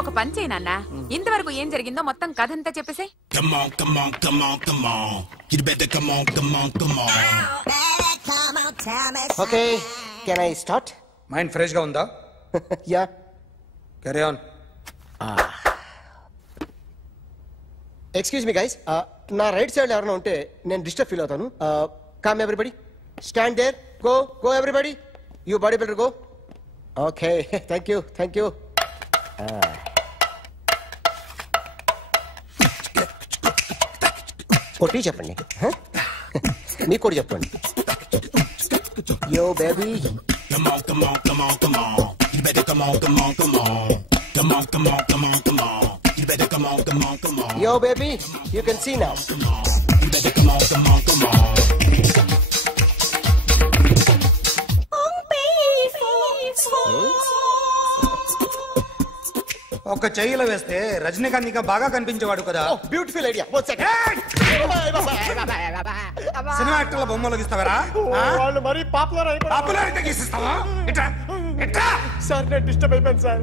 ఒక పని చేయి నాన్న, ఇంతవరకు ఏం జరిగిందో మొత్తం కథ అంతా చెప్పేసే. Okay, can I start? Mind fresh గా ఉందా? Yeah, carry on. Excuse me guys, నా రైట్ సైడ్ ఎవరైనా ఉంటే నేను డిస్టర్బ్ ఫీల్ అవుతాను. Come everybody, stand there, go go everybody, you body builder go. Okay, thank you thank you. కొట్టి చెప్పండి, మీకు కూడా చెప్పండి. Yo baby, come on, come on, come on, come on. You better come on, come on, come on. Come on, come on, come on, come on. You better come on, come on, come on. yo baby, you can see now. Come on. You better come on, come on, come on. ఒక చెయ్యిలో వేస్తే రజనీకాంత్ ఇంకా బాగా కనిపించేవాడు కదా. Beautiful idea. One second. Cinema యాక్టర్ల బొమ్మలు గీస్తావరా? వాళ్ళు మరి పాపులారిటీ గీసిస్తావా? ఇట్రా ఇట్రా. సార్ నేను డిస్టర్బ్ అయిపోయాను సార్.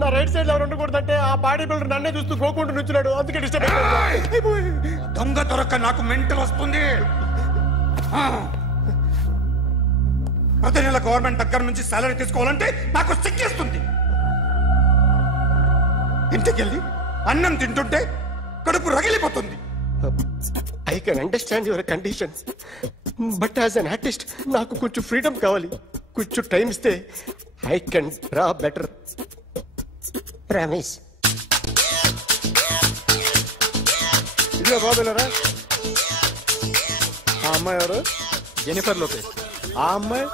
నా రైట్ సైడ్ ఎవరు ఉండకూడదంటే ఆ బాడీ బిల్డర్ నన్నే చూస్తూ గోకుంటూ నుంచున్నాడు, అందుకే డిస్టర్బ్ అయిపోయాను. దొంగ దొరక్క నాకు మెంటల్ వస్తుంది. ప్రతి నెల గవర్నమెంట్ దగ్గర నుంచి సాలరీ తీసుకోవాలంటే నాకు సిగ్గేస్తుంది. ఇంటికెళ్ళి అన్నం తింటుంటే కడుపు రగిలిపోతుంది. I can understand your conditions, but as an artist నాకు కొంచెం ఫ్రీడమ్ కావాలి. కొంచెం టైం ఇస్తే I can draw better. Promise. ఇదిగో బాబులరా, ఆ అమ్మాయి ఎవరు? Jennifer Lopez. ఆ అమ్మాయి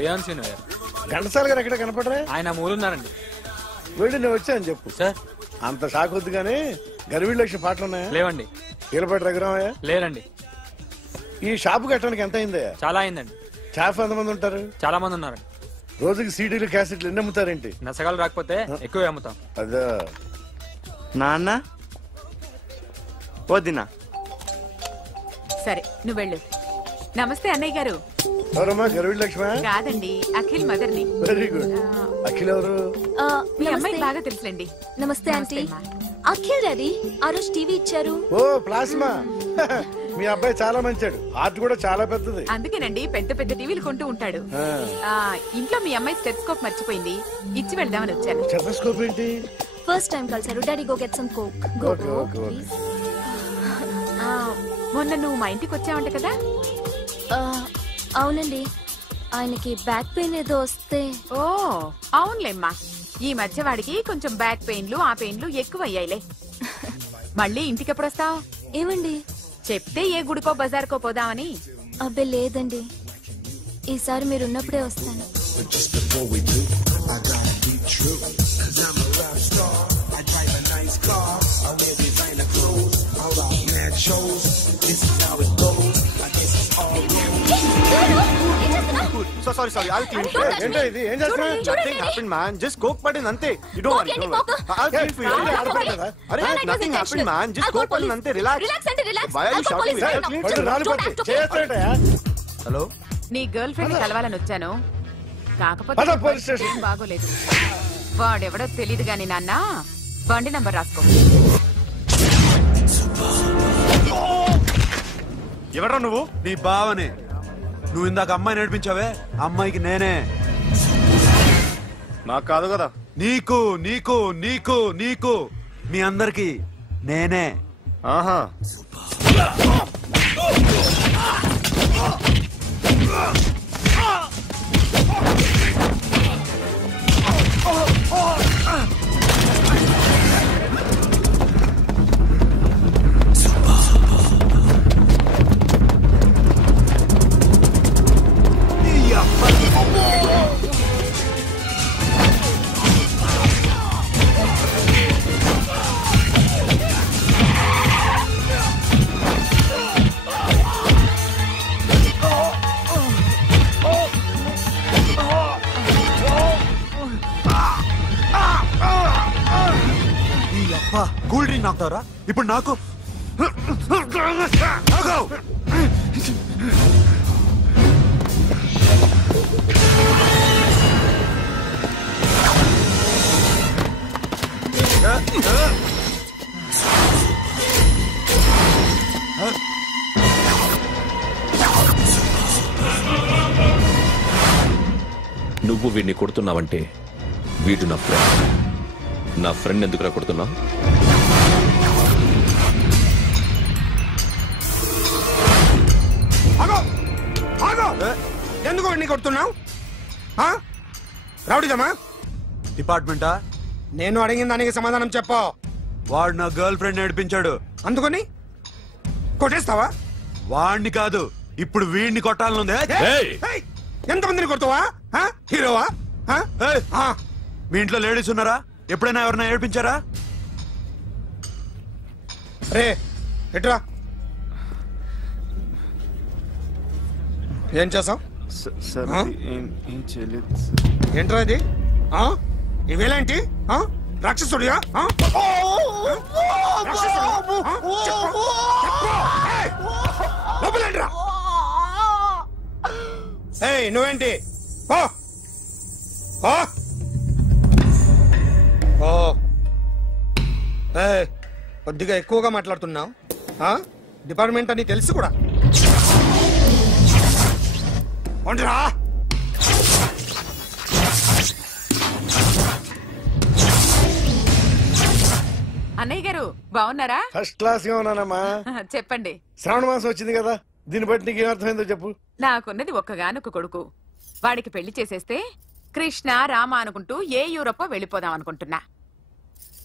బియాన్సీ నోయర్. ఘంటసాల గారు ఎక్కడ కనపడరా? ఆయన మూలున్నారండి. వెళ్ళి నేను వచ్చాను చెప్పు. సార్ అంత షాక్ వద్దు కానీ గర్వీళ్ళ లక్ష పాటలు ఉన్నాయా? లేవండి. ఈలపాటి రఘురామయ్య లేరండి. ఈ షాపు కట్టడానికి ఎంత అయిందయ్యా? చాలా అయిందండి. షాప్ ఎంతమంది ఉంటారు? చాలా మంది ఉన్నారండి. రోజుకి సీడీలు క్యాసెట్లు ఎన్ని అమ్ముతారేంటి? నసగాలు రాకపోతే ఎక్కువ అమ్ముతాం. అదా నాన్న వదినా. సరే నువ్వు వెళ్ళు. నమస్తే అన్నయ్య గారు. ఎవరమ్మా? గర్వీళ్ళ లక్ష్మ? కాదండి, అఖిల్ మదర్ని. Very good. అఖిల్ ఎవరు? మీ అమ్మాయి బాగా తెలుసులేండి. నమస్తే ఆంటీ. అఖిల్ డాడీ ఆ రోజు టీవీ ఇచ్చారు. ఓ ప్లాస్మా. మీ అబ్బాయి చాలా మంచాడు, హార్ట్ కూడా చాలా పెద్దది. అందుకేనండి పెద్ద పెద్ద టీవీలు కొంటూ ఉంటాడు. ఇంట్లో మీ అమ్మాయి స్టెథోస్కోప్ మర్చిపోయింది, ఇచ్చి వెళ్దామని వచ్చాను. స్టెథోస్కోప్ ఏంటి? ఫస్ట్ టైం కలిసారు. Daddy go get some coke. Go go please. మొన్న నువ్వు మా ఇంటికి వచ్చావంట కదా? అవునండి, ఆయనకి బ్యాక్ పెయిన్ ఏదో వస్తే. ఓ అవునులేమ్మా, ఈ మధ్య వాడికి కొంచెం బ్యాక్ పెయిన్లు ఆ పెయిన్లు ఎక్కువ అయ్యాయిలే. మళ్ళీ ఇంటికి ఎప్పుడు వస్తావు? ఏమండి చెప్తే ఏ గుడికో బజార్కో పోదామని. అబ్బే లేదండి, ఈసారి మీరున్నప్పుడే వస్తాను. Sorry I'll clean. ఏంటో ఇది? ఏం చేస్తున్నా? Nothing happened man, just coke పడింది అంతే. You don't worry. I'll clean for you. అరే nothing happened man, just coke పడింది అంతే. Relax. Why are you shouting? Hello, నీ గర్ల్ ఫ్రెండ్ కలవాలని వచ్చాను, కాకపోతే ఏం బాగోలేదు. వాడెవడో తెలీదు గాని నాన్న, బండి నంబర్ రాసుకో. ఎవడ్రా నువ్వు? నీ బావనే. నువ్వు ఇందాక అమ్మాయి నడిపించావే, అమ్మాయికి నేనే. నాకు కాదు కదా. నీకు నీకు నీకు నీకు మీ అందరికి నేనే. ఆహా. కూల్ డ్రింక్ నాకుతారా ఇప్పుడు? నాకు నువ్వు వీడిని కొడుతున్నావంటే వీడు నా ఫ్రెండ్. నా ఫ్రెండ్ ఎందుకురా కొడుతున్నావు? ఎందుకు వాడిని కొడుతున్నావు? రౌడీదమ్మా? డిపార్ట్మెంటా? నేను అడిగిన దానికి సమాధానం చెప్పు. వాడు నా గర్ల్ ఫ్రెండ్ నడిపించాడు. అందుకని కొట్టేస్తావా? వాడిని కాదు, ఇప్పుడు వీడిని కొట్టాలనుంది. ఎంతమందిని కొడతావా? హీరోవా? మీ ఇంట్లో లేడీస్ ఉన్నారా? ఎప్పుడైనా ఎవరైనా ఏడిపించారా? రే ఎట్రా, ఏం చేసావు? ఏంట్రా ఇది? ఇవేలాంటి రాక్షసుడియా? లోపలేంట్రా? నువ్వేంటి? కొద్దిగా ఎక్కువగా మాట్లాడుతున్నావు. డిపార్ట్మెంట్ అని తెలుసు కూడా. అన్నయ్య గారు బాగున్నారా? ఫస్ట్ క్లాస్ గా ఉన్నానమ్మా. చెప్పండి. శ్రావణ మాసం వచ్చింది కదా, దీన్ని బట్టి నీకు ఏమర్థమైందో చెప్పు. నాకున్నది ఒక్కగానొక్క కొడుకు. వాడికి పెళ్లి చేసేస్తే కృష్ణ రామ అనుకుంటూ ఏ యూరోపో వెళ్ళిపోదాం అనుకుంటున్నా.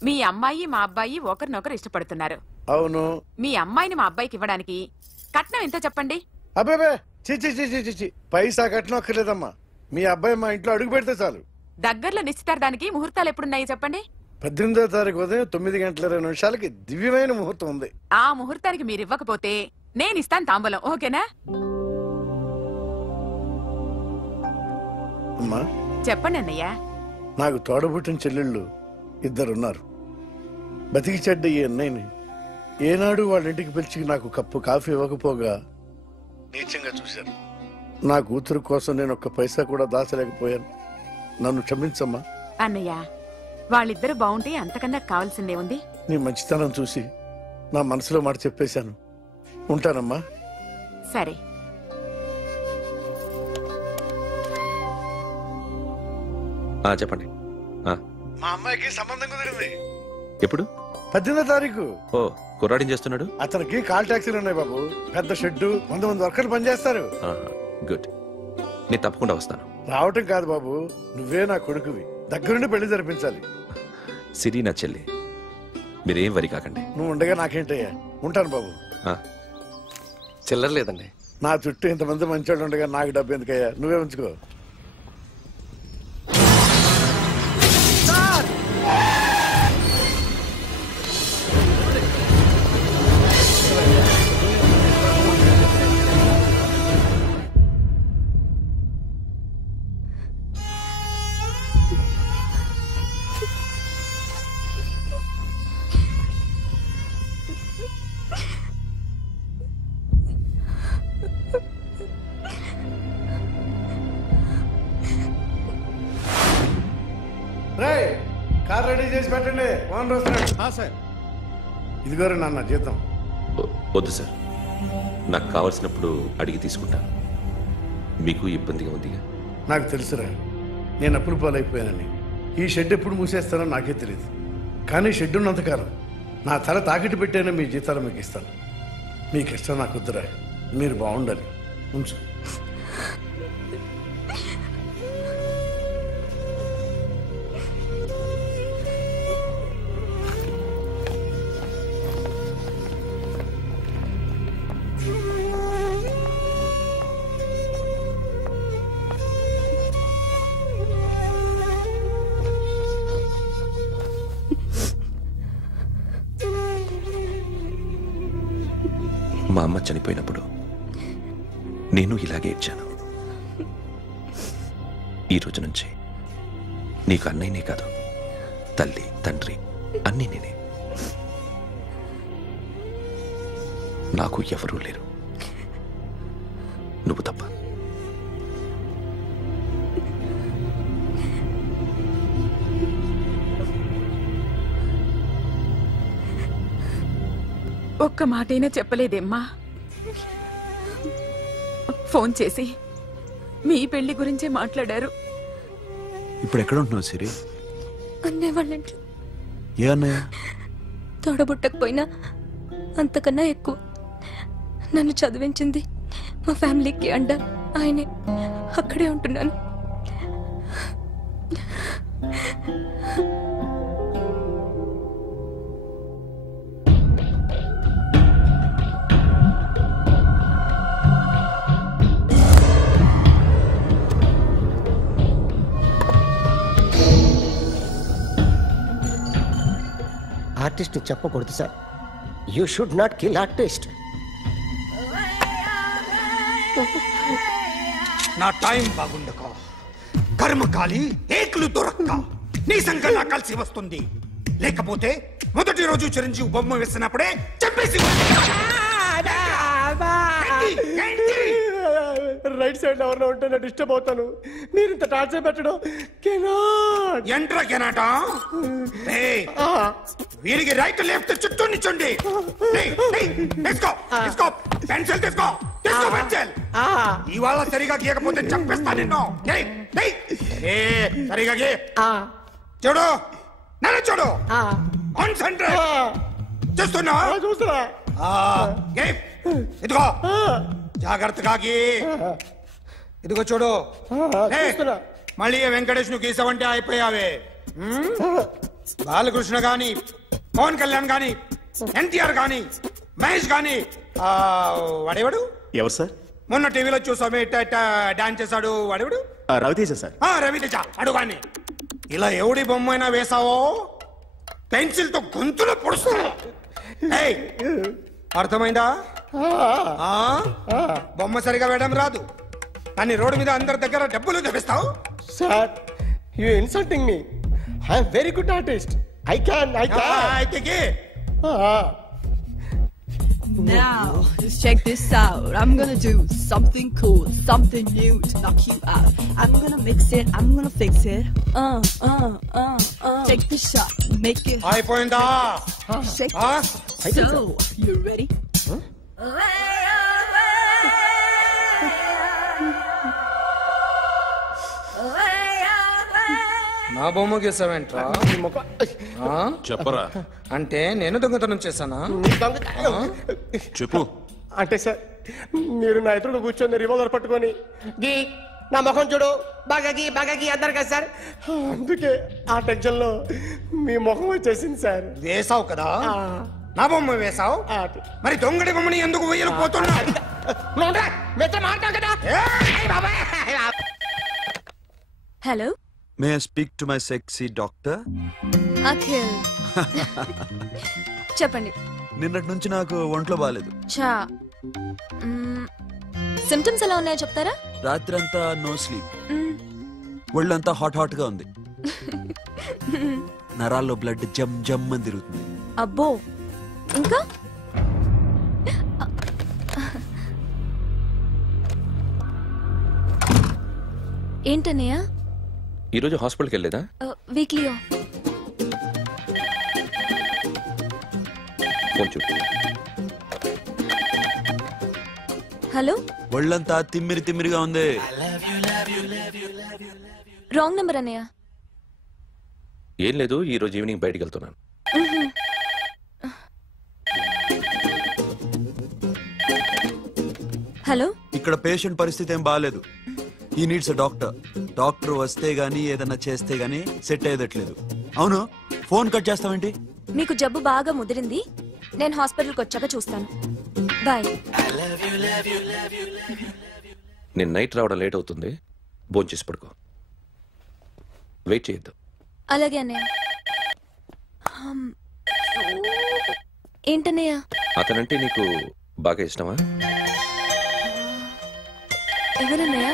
మీ అమ్మాయి మా అబ్బాయి ఒకరినొకరు ఇష్టపడుతున్నారు. అవును. మీ అమ్మాయిని మా అబ్బాయికి ఇవ్వడానికి కట్నం ఎంతో చెప్పండి. అబ్బాబే చిచి పైసా కట్నం అక్కర్లేదమ్మా. మీ అబ్బాయి మా ఇంట్లో అడుగు పెడితే చాలు. దగ్గరలో నిశ్చితార్థానికి ముహూర్తాలు ఎప్పుడున్నాయి చెప్పండి. 18వ తారీఖు ఉదయం 9:20 దివ్యమైన ముహూర్తం ఉంది. ఆ ముహూర్తానికి మీరు ఇవ్వకపోతే నేను ఇస్తాను తాంబూలం. ఓకేనా? అమ్మా చెప్పండి అన్నయ్య. నాకు తోడబుట్టిన చెల్లెళ్ళు 2 ఉన్నారు. బతికి చెడ్డ ఈ అన్నయ్యని ఏనాడు వాళ్ళ ఇంటికి పిలిచి నాకు కప్పు కాఫీ ఇవ్వకపోగా నీచంగా చూశాను. నా కూతురు కోసం నేను ఒక్క పైసా కూడా దాచలేకపోయాను. నన్ను క్షమించమ్మా. అన్నయ్య, వాళ్ళిద్దరు బాగుంటే అంతకన్నా కావాల్సిందే ఉంది. నీ మంచితనం చూసి నా మనసులో మాట చెప్పేశాను. ఉంటానమ్మా. సరే. చెప్పండి. మా అమ్మాయికి సంబంధం కుదిరింది. ఎప్పుడు? 18వ తారీఖు. ఓ, కుర్రాడేం చేస్తున్నాడు? అతనికి కాల్ టాక్సీలు ఉన్నాయి బాబు. పెద్ద షెడ్, 100 మంది వర్కర్లు పనిచేస్తారు. గుడ్. నేను తప్పకుండా వస్తాను. రావటం కాదు బాబు, నువ్వే నా కొడుకువి. దగ్గరుండి పెళ్లి జరిపించాలి. సిరి నా చెల్లి, మీరేం వరి కాకండి. నువ్వు ఉండగా నాకేంటయ్యా. ఉంటాను బాబు. చిల్లర లేదండి. నా చుట్టూ ఇంతమంది మంచోళ్ళు ఉండగా నాకు డబ్బు ఎందుకయ్యా? నువ్వే ఉంచుకో. కార్ రెడీ చేసి పెట్టండి. ఓనర్ వస్తున్నాడు. సార్ ఇదిగోరే నాన్న జీతం. వద్దు సార్, నాకు కావలసినప్పుడు అడిగి తీసుకుంటాను. మీకు ఇబ్బందిగా ఉంది? నాకు తెలుసురా, నేను అప్పులు పాలైపోయానని. ఈ షెడ్ ఎప్పుడు మూసేస్తానో నాకే తెలియదు. కానీ షెడ్ ఉన్నంతకాలం నా తల తాకిట్టు పెట్టానో మీ జీతాలు మీకు ఇస్తాను. మీకు ఇష్టం నాకు వద్దురా. మీరు బాగుండాలి. ఉంచు. మా అమ్మ చనిపోయినప్పుడు నేను ఇలాగే ఇచ్చాను. ఈ రోజు నుంచి నీకు అన్నయ్యనే కాదు, తల్లి తండ్రి అన్నీ నేనే. నాకు ఎవరూ లేరు, నువ్వు తప్ప. ఒక్క మాటైనా చెప్పలేదేమ్మా? ఫోన్ చేసి మీ పెళ్లి గురించే మాట్లాడారు. ఇప్పుడు ఎక్కడ ఉంటున్నావు సిరి? అన్నయ్య వాళ్ళ ఇంట్లో. ఏ అన్నయ్య? తోడబుట్టకపోయినా అంతకన్నా ఎక్కువ నన్ను చదివించింది మా ఫ్యామిలీకి అండ ఆయనే. అక్కడే ఉంటున్నాను. ఆర్టిస్ట్ చెప్పకూడదు sir. You should not kill artist. నా టైం బాగుండక కర్మకాలి ఏకులు దొరక్క నీ సంఘం నా కలిసి వస్తుంది. లేకపోతే మొదటి రోజు చిరంజీవి బొమ్మ వేసినప్పుడే చెప్పేసి రైట్ సైడ్ ఎవరిలో ఉంటే నేను డిస్టర్బ్ అవుతాను. మీరు ఇంత టార్చర్ పెట్టడం ఎంట్రా కెనాటా. వీరికి రైట్ లెఫ్ట్ చుట్టూ నిచ్చండి. తీసుకో తీసుకో పెన్సిల్ తీసుకో తీసుకో పెన్సిల్. ఇవాళ సరిగా గీయకపోతే చంపేస్తా నిన్ను. సరిగా గీ. చూడు నన్ను చూడు. కాన్సంట్రేట్ చూస్తున్నా చూస్తున్నా. ఇదిగో జాగ్రత్తగా గీ. ఇదిగో చూడు. మళ్ళీ వెంకటేష్ ను గీసావంటే అయిపోయావే. బాలకృష్ణ గాని పవన్ కళ్యాణ్ గాని ఎన్టీఆర్ గాని మహేష్ గాని వాడేవాడు ఎవరు సార్? మొన్న టీవీలో చూసామే డాన్స్ చేశాడు వాడేవాడు? రవితేజ సార్. రవితేజ అడుగాని. ఇలా ఎవడి బొమ్మ అయినా వేసావో పెన్సిల్ తో గొంతులో పొడుస్తా. అర్థమైందా? బొమ్మ సరిగా వేయడం రాదు కానీ రోడ్డు మీద అందరి దగ్గర డబ్బులు తెప్పిస్తావు. Sir you insulting me. I'm very good artist. I can. Now, just check this out. I'm gonna do something cool, something new to knock you out. I'm gonna mix it, I'm gonna fix it. Take the shot, make it. అయిపోయిందా? Shake it. So, you ready? నా బొమ్మ గీసావేంట్రా? చెప్పరా. అంటే నేను దొంగతనం చేశానా? చెప్పు. అంటే సార్ మీరు నా ఎదురు కూర్చొని రివాల్వర్ పట్టుకొని గీ నా ముఖం చూడు బాగా గీ అన్నారు కదా సార్. అందుకే ఆ టెన్షన్ లో మీ ముఖం వచ్చేసింది సార్. వేసావు కదా నా బొమ్మ వేసావు. మరి దొంగడి బొమ్మని ఎందుకు వేయలు పోతున్నా? Hello. May I speak to my sexy doctor? Akhil చెప్పండి. నిన్నటి నుంచి నాకు ఒంట్లో బాగాలేదు. చా సిమ్టమ్స్ ఎలా ఉన్నాయో చెప్తారా? రాత్రంతా నో స్లీప్. ఒళ్ళంతా హాట్ గా ఉంది. నరాల్లో బ్లడ్ జమ్ జమ్ అని తిరుగుతుంది. అబ్బో. ఇంకా ఏంటన్నయ్య? ఈరోజు హాస్పిటల్కి వెళ్ళేదా? Weekly off. ఫోన్ చూడు. హలో. ఒళ్ళంతా తిమ్మిరిగా ఉంది. రాంగ్ నెంబర్ అన్నయ్య. ఏం లేదు, ఈరోజు ఈవినింగ్ బయటికి వెళ్తున్నాను. హలో. ఇక్కడ పేషెంట్ పరిస్థితి ఏం బాగాలేదు. ఈ నీడ్స్ డాక్టర్. డాక్టర్ వస్తే గానీ ఏదన్నా చేస్తే గానీ సెట్ అయ్యేదట్లేదు. అవును, ఫోన్ కట్ చేస్తావేంటి? మీకు జబ్బు బాగా ముదిరింది. నేను హాస్పిటల్కి వచ్చాక చూస్తాను. బాయ్. నేను నైట్ రావడం లేట్ అవుతుంది, భోంచేసి పడుకో. వెయిట్ చేయొద్దు. అలాగే అన్నయ్య. ఏంటన్నయ్య? అతనంటే నీకు బాగా ఇష్టమా? ఎవరన్నయ్య?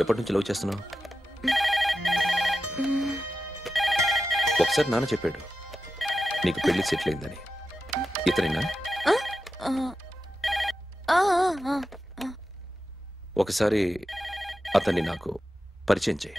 ఎప్పటి నుంచి లవ్ చేస్తున్నావు? ఒకసారి నాన్న చెప్పాడు నీకు పెళ్లి సెటిల్ అయిందని. ఇతనేనా? ఒకసారి అతన్ని నాకు పరిచయం చేయి.